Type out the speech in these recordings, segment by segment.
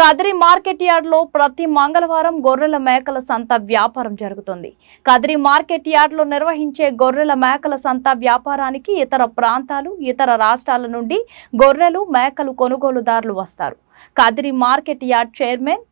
Kadiri market yard లో ప్రతి మంగళవారం గొర్రెల మేకల సంత వ్యాపారం జరుగుతుంది. కదిరి మార్కెట్ యార్డ్ లో నిర్వహించే గొర్రెల మేకల సంత వ్యాపారానికి ఇతర ప్రాంతాలు, ఇతర రాష్ట్రాల నుండి గొర్రెలు, మేకలు కొనుగోలుదారులు వస్తారు. Kadiri market yard chairman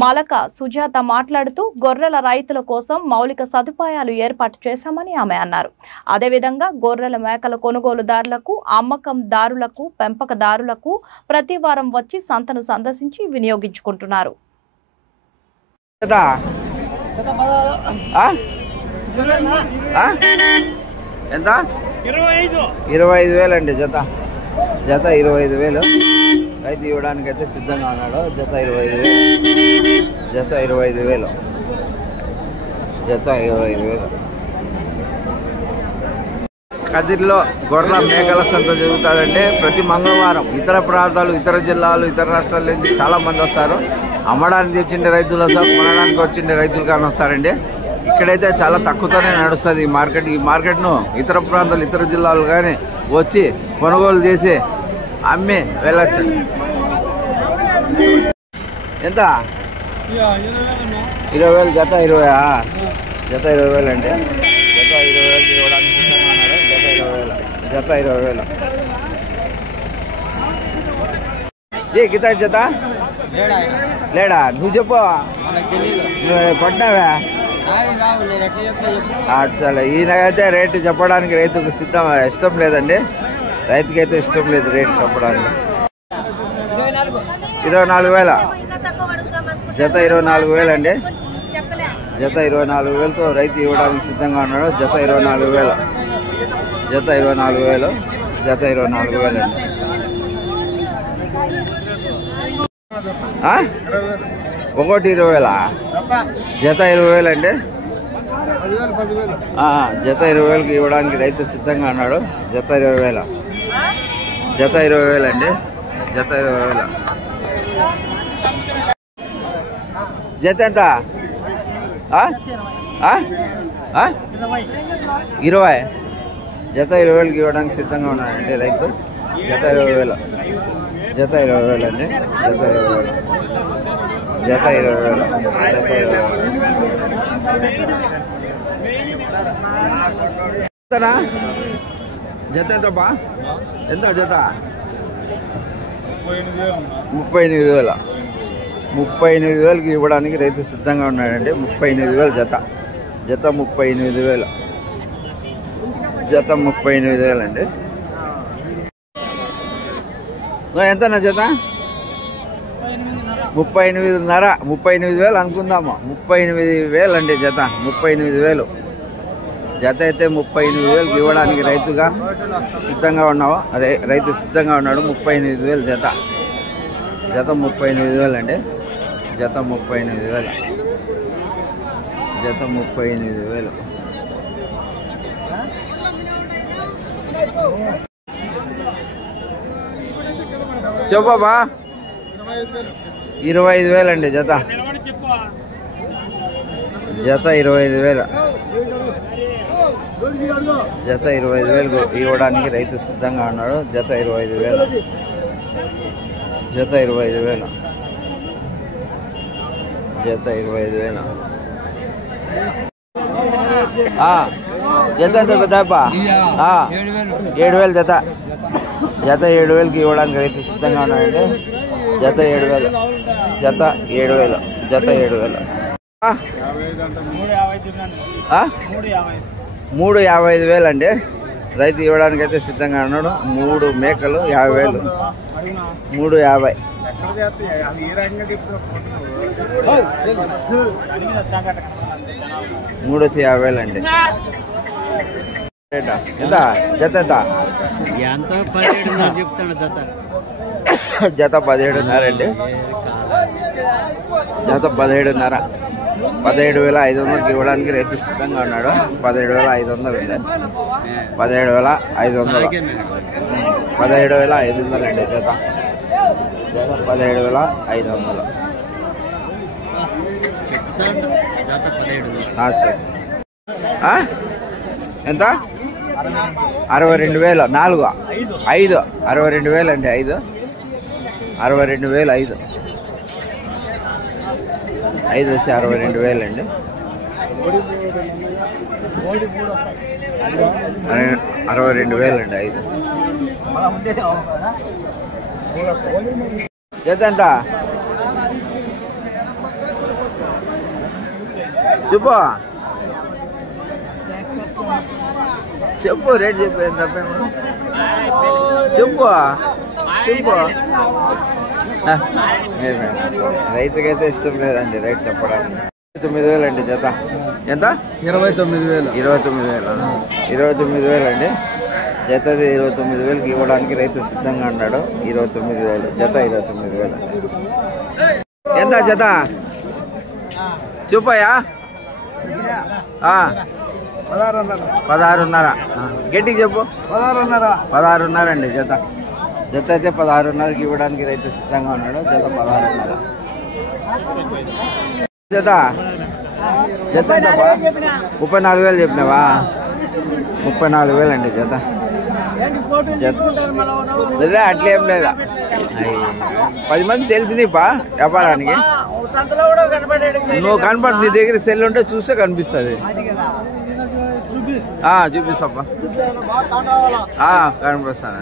Malaka Sujatha మాట్లాడుతూ గొర్రెల రైతుల కోసం మౌలిక సదుపాయాలు ఏర్పాటు చేశామని ఆమె అన్నారు. అదేవిధంగా గొర్రెల మేకల కొనుగోలుదారులకు, అమ్మకందారులకు, పెంపకదారులకు ప్రతి వారం వచ్చి సంతను సందర్శించి వినియోగించుకుంటున్నారు. ఎంత 25,000 అండి జత 25,000 రైతు ఇవ్వడానికి అయితే సిద్ధంగా ఉన్నాడు. జత 25,000 కదిరిలో గొర్రెల మేకల సంత జరుగుతుందంటే ప్రతి మంగళవారం ఇతర ప్రాంతాలు, ఇతర జిల్లాలు, ఇతర రాష్ట్రాల నుంచి చాలా మంది వస్తారు. అమ్మడానికి తెచ్చిండే రైతులు వస్తారు, కొనడానికి వచ్చిండే రైతులు కానీ వస్తారండి. ఇక్కడైతే చాలా తక్కువతోనే నడుస్తుంది ఈ మార్కెట్. ఈ మార్కెట్ను ఇతర ప్రాంతాలు, ఇతర జిల్లాలు కానీ వచ్చి కొనుగోలు చేసి అమ్మి వెళ్ళొచ్చండి. ఎంత 20,000 జత 20,000 జత 20,000 అండి. జత 20,000 ఇవ్వడానికి సిద్ధంగా ఉన్నారు. జత 20,000 జీ గితా జత లేడా? నువ్వు చెప్పు, పట్టినావా? చాలా ఈయనకైతే రేటు చెప్పడానికి రైతుకు ఇష్టం లేదండి. రైతుకైతే ఇష్టం లేదు రేటు చెప్పడానికి. 24,000 జత 24,000 అండి. జత 24,000తో రైతు ఇవ్వడానికి సిద్ధంగా ఉన్నాడు. జత 24,000 జత 24,000 జత 24,000 అండి. 20,000 జత 20,000 అండి. జత 20,000కి ఇవ్వడానికి రైతు సిద్ధంగా ఉన్నాడు. జత 20,000 జత 20,000 అండి. జత 20,000 జత ఎంత? 20 జత 20,000కి ఇవ్వడానికి సిద్ధంగా ఉన్నాడండి రైతు. జత 20,000 జత 20,000 అండి. జత 20,000 జత 20,000 జత 20,000 జత ఎంతపా? ఎంత జత? 38,000 38,000కి ఇవ్వడానికి రైతు సిద్ధంగా ఉన్నాడండి. 38,000 జత జత 38,000 జత 38,000 అండి. ఎంతనా జత? 38,500 38,000 అనుకుందాము. 38,000 అండి జత 38,000 జత అయితే 38,000కి ఇవ్వడానికి రైతుగా సిద్ధంగా ఉన్నావు. రైతు సిద్ధంగా ఉన్నాడు. 38,000 జత జత 38,000 అండి. జత 38,000 జత 38,000 చెప్పబా. 25,000 అండి జత జత 25,000 జత 25,000 ఇవ్వడానికి రైతు సిద్ధంగా ఉన్నాడు. జత 25,000 జత 25,000 జత 25,000 జత ఎంత పెద్దప్ప? 7,000 జత జత 7,000కి ఇవ్వడానికి రైతు సిద్ధంగా ఉన్నాడండి. జత 7,000 జత 7,000 జత 7,000 3,55,000 అండి. రైతు ఇవ్వడానికి అయితే సిద్ధంగా ఉన్నాడు. 3 మేకలు 50,000 3,50 3 వచ్చి 50,000 అండి. ఎంత జత ఎంత? జత 17,500 అండి. జత 17,500 17,500కి ఇవ్వడానికి రైతు సిద్ధంగా ఉన్నాడు. 17,500 అండి. 17,500 17,500 అండి జత జత 17,500 ఎంత? 62,000 4 5 62,000 అండి. 5 62,000 5 5 వచ్చి 62,000 అండి. 62,000 అండి 5. జత ఎంత చెప్పు చెప్పు రేట్ చెప్పు ఎంత చెప్పు చెప్పు. రైతుకైతే ఇష్టం లేదండి రేట్ చెప్పడానికి. 29,000 అండి జత. ఎంత? 29,000. 29,000 అండి జత. 29,000కి ఇవ్వడానికి రైతు సిద్ధంగా ఉన్నాడు. 29,000 జత. 29,000 ఎంత జత చూపయా? 16,500. గట్టికి చెప్పు. 16,500 అండి జత. జత అయితే 16,500కి ఇవ్వడానికి రైతు సిద్ధంగా ఉన్నాడు. జత 16,500. జత జత ఎంతప్పా? 34,000 చెప్పినావా? 34,000 అండి జత. జత అట్లేం లేదా? 10 మంది తెలిసినప్పా వ్యాపారానికి. నువ్వు కనపడుతుంది, నీ దగ్గర సెల్ ఉంటే చూస్తే కనిపిస్తుంది. చూపిస్తాప్పా, కనిపిస్తాను.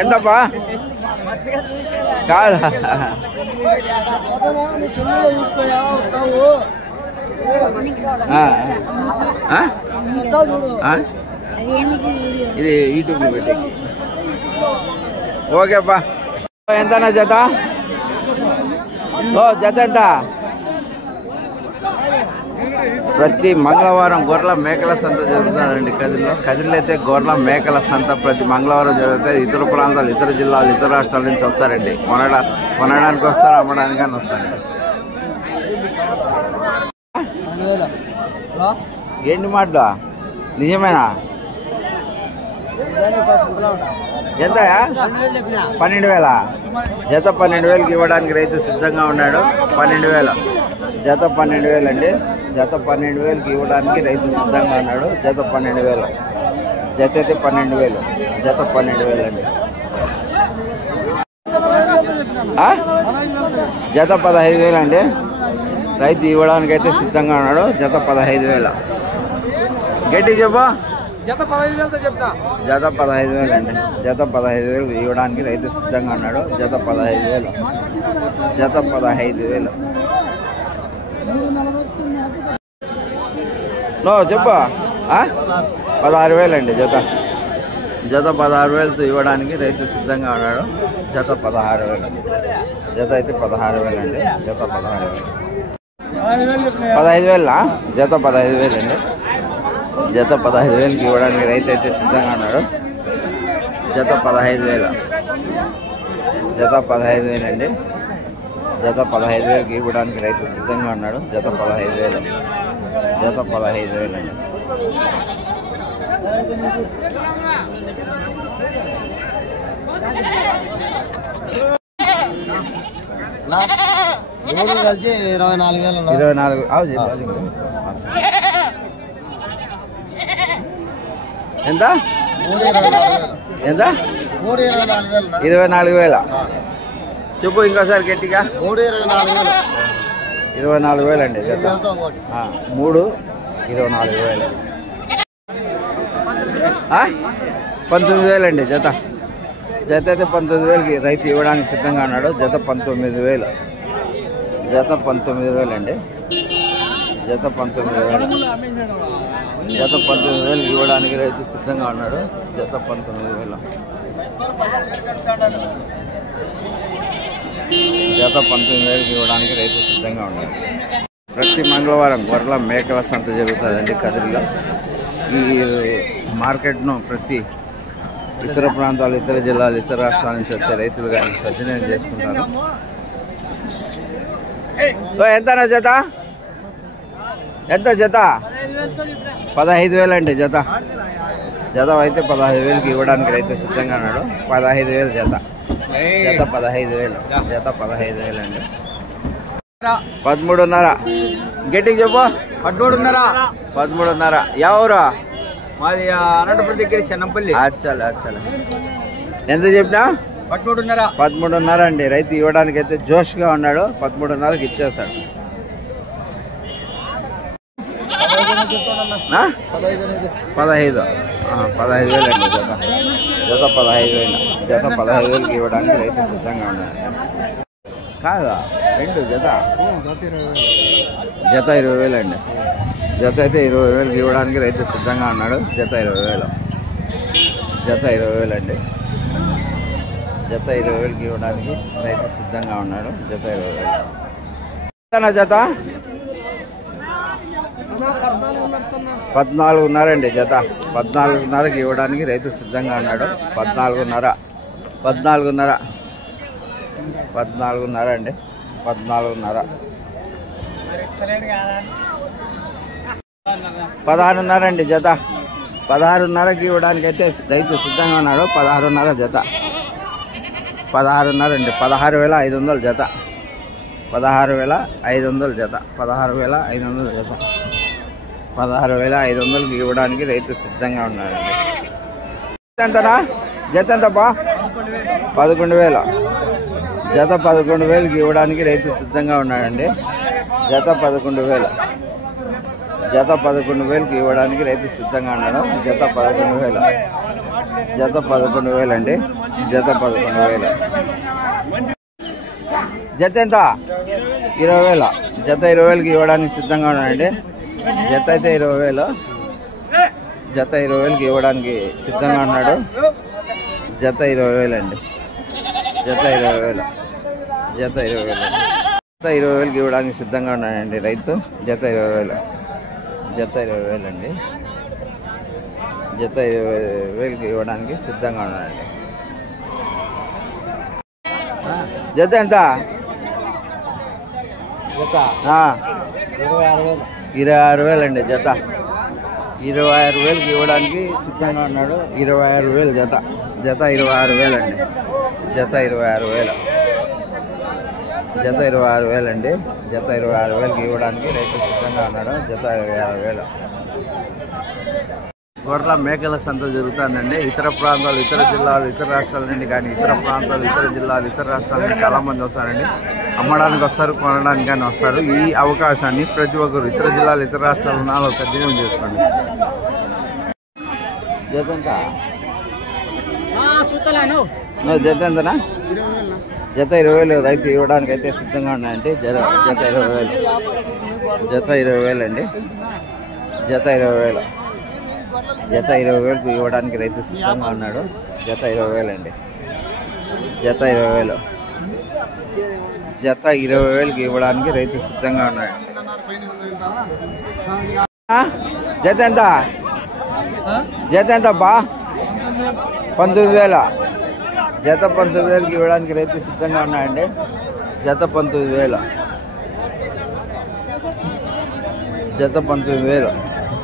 ఎంతప్పా? కాదా? ఇది యూట్యూబ్లో పెట్టి. ఓకేప్పా. ఎంతనా జత? జత ఎంత? ప్రతి మంగళవారం గొర్రెల మేకల సంత జరుగుతుందండి కదిరిలో. కదిరిలో అయితే గొర్రెల మేకల సంత ప్రతి మంగళవారం జరుగుతుంది. ఇతర ప్రాంతాలు, ఇతర జిల్లాలు, ఇతర రాష్ట్రాల నుంచి వస్తారండి. కొనడానికి వస్తారు, అమ్మడానికి కానీ వస్తారండి. ఏంటి మాటలు నిజమేనా? ఎంత? 12,000 జత. 12,000కి ఇవ్వడానికి రైతు సిద్ధంగా ఉన్నాడు. 12,000 జత. 12,000 అండి జత. 12,000కి ఇవ్వడానికి రైతు సిద్ధంగా ఉన్నాడు. జత 12,000 జత అయితే 12,000 జత. 12,000 అండి జత. 15,000 అండి రైతు ఇవ్వడానికి అయితే సిద్ధంగా ఉన్నాడు. జత 15,000. గట్టి చెప్పు. జత 15,000 చెప్తా. జత 15,000 అండి జత. 15,000 ఇవ్వడానికి రైతు సిద్ధంగా ఉన్నాడు. జత 15,000 జత. 15,000 చెప్పు. 16,000 అండి జత. జత 16,000తో ఇవ్వడానికి రైతు సిద్ధంగా ఉన్నాడు. జత 16,000 జత అయితే 16,000 అండి జత. 16,000 15,000 జత. 15,000 అండి జత. 15,000కి ఇవ్వడానికి రైతు అయితే సిద్ధంగా ఉన్నాడు. జత 15,000 జత. 15,000 అండి జత. 15,000కి ఇవ్వడానికి రైతు సిద్ధంగా ఉన్నాడు. జత 15,000 జత. 15,000 అండి. కలిసి 24,000. 24 ఎంత? ఎంత? 24,000 చెప్పు ఇంకోసారి గట్టిగా. 24,000 అండి జత. 3 24,000. 19,000 అండి జత. జత అయితే 19,000కి రైతు ఇవ్వడానికి సిద్ధంగా ఉన్నాడు. జత 19,000 జత. 19,000 అండి జత. 19,000 జత. 19,000కి ఇవ్వడానికి రైతు సిద్ధంగా ఉన్నాడు. జత 19,000 జత. 19,000కి ఇవ్వడానికి రైతు సిద్ధంగా ఉన్నాడు. ప్రతి మంగళవారం గొర్రెల మేకల సంత జరుగుతుందండి కదిరిలో. ఈ మార్కెట్ను ప్రతి ఇతర ప్రాంతాలు, ఇతర జిల్లాలు, ఇతర రాష్ట్రాల నుంచి వచ్చే రైతులు కానీ సద్వినియోగం చేసుకుంటారు. ఎంతనా జత? ఎంత జత? 15,000 అండి జత. జత అయితే 15,000కి ఇవ్వడానికి రైతు సిద్ధంగా ఉన్నాడు. 15,000 జత. జత 15,000 జత. 15,000 అండి. 13,500 గట్టికి చెప్పు. 13,500 ఎవరు? మాది అనంతపురం దగ్గర చెన్నంపల్లి. అచ్చలే. ఎంత చెప్పినా? 13.5 అండి. రైతు ఇవ్వడానికి అయితే జోష్గా ఉన్నాడు. 13.5కి ఇచ్చేస్తాడు. 15,000 అండి జత. జత 15,000. జత 15,000కి ఇవ్వడానికి రైతు సిద్ధంగా ఉన్నాడు. కాదా రెండు జత 20,000 అండి. జత అయితే 20,000కి ఇవ్వడానికి రైతు సిద్ధంగా ఉన్నాడు. జత 20,000. జత 20,000 అండి. జత 20,000కి ఇవ్వడానికి రైతు సిద్ధంగా ఉన్నాడు. జత 20,000. జత 14.5 అండి. జత 14.5కి ఇవ్వడానికి రైతు సిద్ధంగా ఉన్నాడు. 14.5 అండి. 14.5 16.5 అండి. జత 16.5కి ఇవ్వడానికి అయితే రైతు సిద్ధంగా ఉన్నాడు. 16.5 జత. 16.5 అండి. 16,500 జత. 16,500 జత. 16,500 జత. 16,500కి ఇవ్వడానికి రైతు సిద్ధంగా ఉన్నాడండి. ఎంతనా జత? ఎంతపా? 11,000. జత 11,000కి ఇవ్వడానికి రైతు సిద్ధంగా ఉన్నాడండి. జత 11,000. జత 11,000కి ఇవ్వడానికి రైతు సిద్ధంగా ఉన్నాడు. జత 11,000. జత 11,000 అండి. జత 11,000. జత ఎంత? 20,000. జత 20,000కి ఇవ్వడానికి సిద్ధంగా ఉన్నాడండి. జత అయితే 20,000. జత 20,000కి ఇవ్వడానికి సిద్ధంగా ఉన్నాడు. జత 20,000 అండి. జత 20,000. జత 20,000. జత 20,000కి ఇవ్వడానికి సిద్ధంగా ఉన్నాడండి రైతు. జత 20,000. జత 20,000 అండి. జత 20,000కి ఇవ్వడానికి సిద్ధంగా ఉన్నాడండి. జత ఎంత? 26,000 అండి. జత 26,000కి ఇవ్వడానికి సిద్ధంగా ఉన్నాడు. 26,000 జత. జత 26,000 అండి. జత 26,000. జత 26,000 అండి. జత 26,000కి ఇవ్వడానికి రైతు సిద్ధంగా ఉన్నాడు. జత 26,000. గొర్రెల మేకల సంత జరుగుతుందండి. ఇతర ప్రాంతాలు, ఇతర జిల్లాలు, ఇతర రాష్ట్రాల నుండి కానీ ఇతర ప్రాంతాలు, ఇతర జిల్లాలు, ఇతర రాష్ట్రాల నుండి చాలామంది వస్తారండి. అమ్మడానికి వస్తారు, కొనడానికి కానీ వస్తారు. ఈ అవకాశాన్ని ప్రతి ఒక్కరు ఇతర జిల్లాలు, ఇతర రాష్ట్రాల నాలో సద్వినియోగం చేసుకోండి. జత ఎంత? జత ఎంతనా? జత 20,000 రైతు ఇవ్వడానికి అయితే సిద్ధంగా ఉన్నాయండి. జత 20,000. జత 20,000 అండి. జత 20,000. జత 20,000కు ఇవ్వడానికి రైతు సిద్ధంగా ఉన్నాడు. జత 20,000 అండి. జత 20,000. జత 20,000కి ఇవ్వడానికి రైతు సిద్ధంగా ఉన్నాడు. జత ఎంత? జత ఎంతబ్బా? 19,000. జత 19,000కి ఇవ్వడానికి రైతు సిద్ధంగా ఉన్నాయండి. జత 19,000. జత 19,000.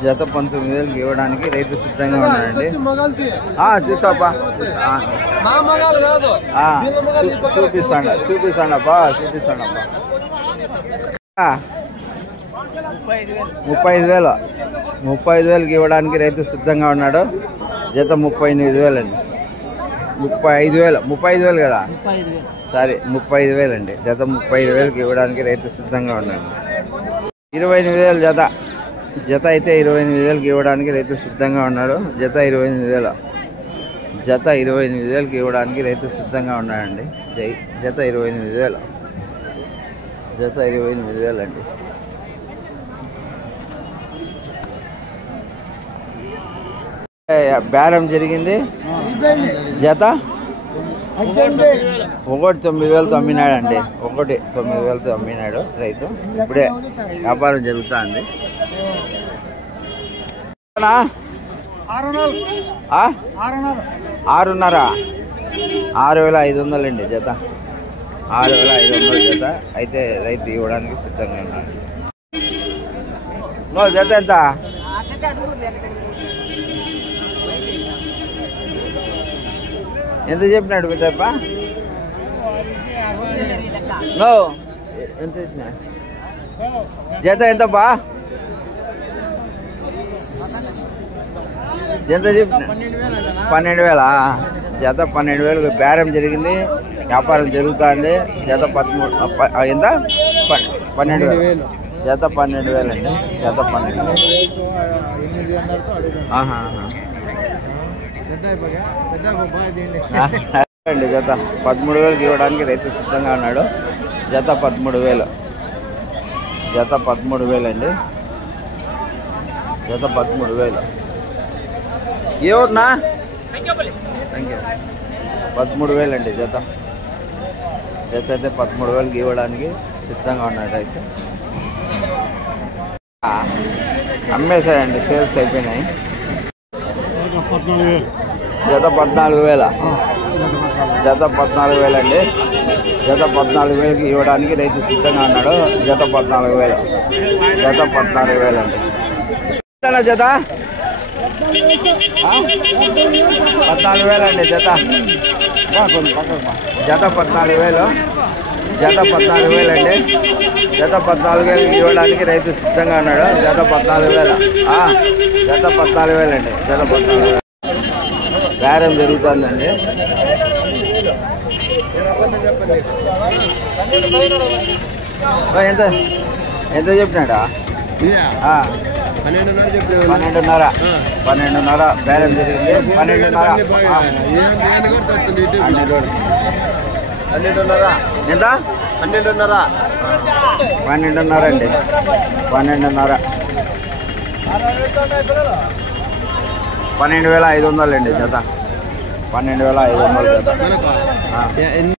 జత 19,000కి ఇవ్వడానికి రైతు సిద్ధంగా ఉన్నాడండి. చూసాపా? చూపిస్తాండబ్బా. 35,000. 35,000కి ఇవ్వడానికి రైతు సిద్ధంగా ఉన్నాడు. జత 38,000 అండి. 35,000 కదా? సరే 35,000 అండి. జత 35,000కి ఇవ్వడానికి రైతు సిద్ధంగా ఉన్నాడు. 28,000 జత. జత అయితే 28,000కి ఇవ్వడానికి రైతు సిద్ధంగా ఉన్నాడు. జత 28,000. జత 28,000కి ఇవ్వడానికి రైతు సిద్ధంగా ఉన్నాడండి. జత 28,000. జత 28,000 అండి. బేరం జరిగింది. జత 9,000తో అమ్మినాడండి. 9,000తో అమ్మినాడు రైతు. ఇప్పుడే వ్యాపారం జరుగుతుంది. 6,500. 6,500 అండి జత. 6,500 జత అయితే రైతు ఇవ్వడానికి సిద్ధంగా ఉన్నాడు. జత ఎంత? ఎంత చెప్పినాడు మీ తప్ప? ఎంత ఇచ్చిన? జత ఎంతపా? ఎంత చెప్పిన? 12,000. జత 12,000 బేరం జరిగింది, వ్యాపారం జరుగుతుంది. జత 13 ఎంత 12,000 జత 12,000 అండి. జత 12,000 అండి. జత 13,000 ఇవ్వడానికి రైతు సిద్ధంగా ఉన్నాడు. జత 13,000 జత 13,000 అండి. జత 13,000 ఏ ఊరునా 13,000 అండి. జత జత అయితే 13,000 ఇవ్వడానికి సిద్ధంగా ఉన్నాడు అయితే. అమ్మేశాడండి, సేల్స్ అయిపోయినాయి. జత 14,000 జత 14,000 అండి. జత 14,000 ఇవ్వడానికి రైతు సిద్ధంగా ఉన్నాడు. జత 14,000 జత 14,000 అండి. జత 14,000 అండి. జత జత 14,000 జత 14,000 అండి. జత 14,000 ఇవ్వడానికి రైతు సిద్ధంగా ఉన్నాడు. జత 14,000 జత 14,000 అండి. జత 14,000 బేరం జరుగుతుందండి. ఎంత ఎంత చెప్పినాడా? 12,500 బేరం జరిగింది. 12,500 ఎంత 12,500 అండి. 12,500 12,500 అండి. జత 12,500 జత.